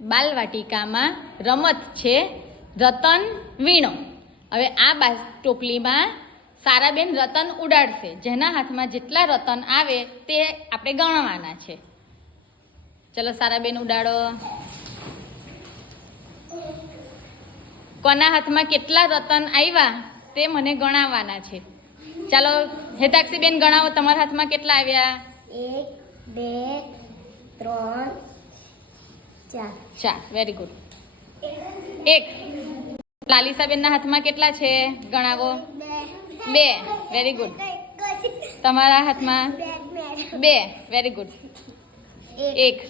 બાલવાટિકામાં રમત છે રતન વીણો. હવે આ ટોપલીમાં સારાબેન રતન ઉડાડશે. જેના હાથમાં જેટલા રતન આવે તે આપણે ગણવાના છે. ચલો સારાબેન ઉડાડો. કોના હાથમાં કેટલા રતન આવ્યા તે મને ગણાવવાના છે. ચાલો હેતાક્ષીબેન ગણાવો, તમારા હાથમાં કેટલા આવ્યા? 1 2 3 4. Very good. 1. લાલિસાબેનના હાથમાં કેટલા છે ગણાવો? 2. Very good. તમારા હાથમાં 2. Very good. 1.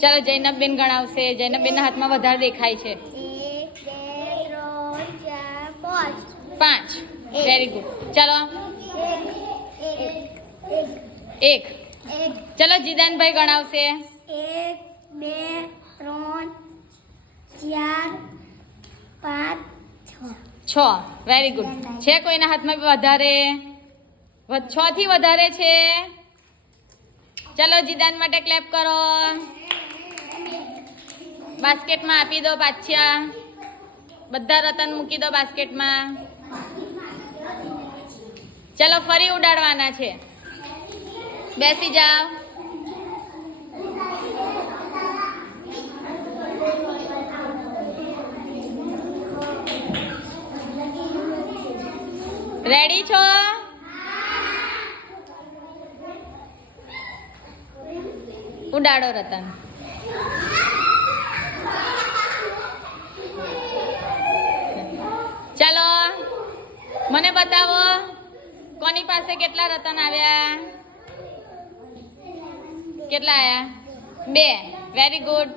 ચાલો જૈનબબેન ગણાવશે. જૈનબબેનના હાથમાં વધારે દેખાય છે. 5. Very good. ચાલો 1. ચલો જીદાનભાઈ ગણાવશે. 1 2 3 4 5 6. Very good. છે કોઈના હાથમાં વધારે? 6 થી વધારે છે. ચલો જીદાન માટે ક્લેપ કરો. બાસ્કેટમાં આપી દો પાછા. બધા રતન મૂકી દો બાસ્કેટમાં. ચલો ફરી ઉડાડવાના છે. બેસી જાઓ. રેડી છો? ઉડાડો રતન. ચાલો મને બતાવો કોની પાસે કેટલા રતન આવ્યા? કેટલા આવ્યા? 2. Very good.